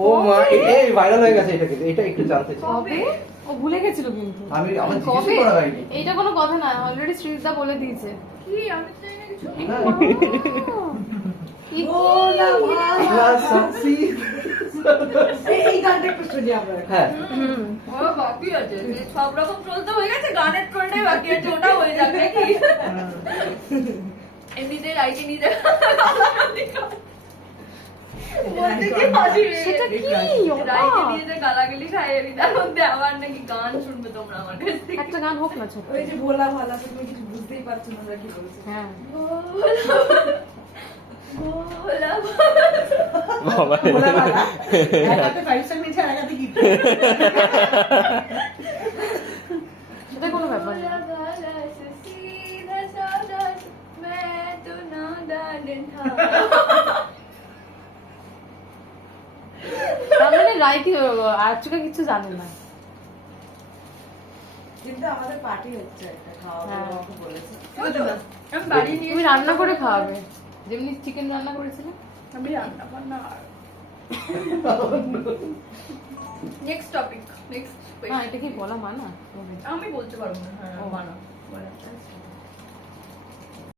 ও মা, এই ভাইরাল হয়ে গেছে এটা, কিন্তু এটা একটু জানতে চাই। কবে? ও ভুলে গেছিল কিন্তু। আমি আমার কবে? জিজ্ঞেস করা হয়নি। এইটা কোনো কথা না, অলরেডি শ্রীজদা বলে দিয়েছে। কি আমি তো জানি না কিছু। ভোলা ভালা সাসি। এই গানটা একটু শুনি আমরা। হ্যাঁ, ও বাকি আছে, যে সব রকম চলতে হয়ে গেছে, গানের ট্রেন্ডে বাকি আছে, ওটা হয়ে যাবে নাকি? এমনিতে রাইটে নিজে বলতে কি হাসি পেয়ে সেটা গেছে। কি? রাইটে নিয়ে যে গালাগালি খায়, তার মধ্যে আবার নাকি গান শুনবে তোমরা আমার কাছ থেকে। একটা গান হোক না ছোট। ওই যে ভোলা ভালা, তুমি কিছু বুঝতেই পারছো না আমরা কি বলছি। হ্যাঁ। ভোলা ভোলা ভালা এক হাতে 5 স্টার নিচে আর এক হাতে গিফট। সেটা কোনো ব্যাপার না। ভালা সে সিধা সাদা मैं तो नादान था। তার মানে রাই কি আর্চুকা কিছু জানে না। কিন্তু আমাদের পার্টি হচ্ছে, একটা খাওয়া দাওয়া বলেছে। আমি বাড়ি নিয়ে তুমি রান্না করে খাওয়াবে, যেমনি চিকেন রান্না করেছিলে। আমি রান্না বান্না নেক্সট টপিক নেক্সট হ্যাঁ, এটা কি বলা মানা? আমি বলতে পারবো না। হ্যাঁ ও। বানা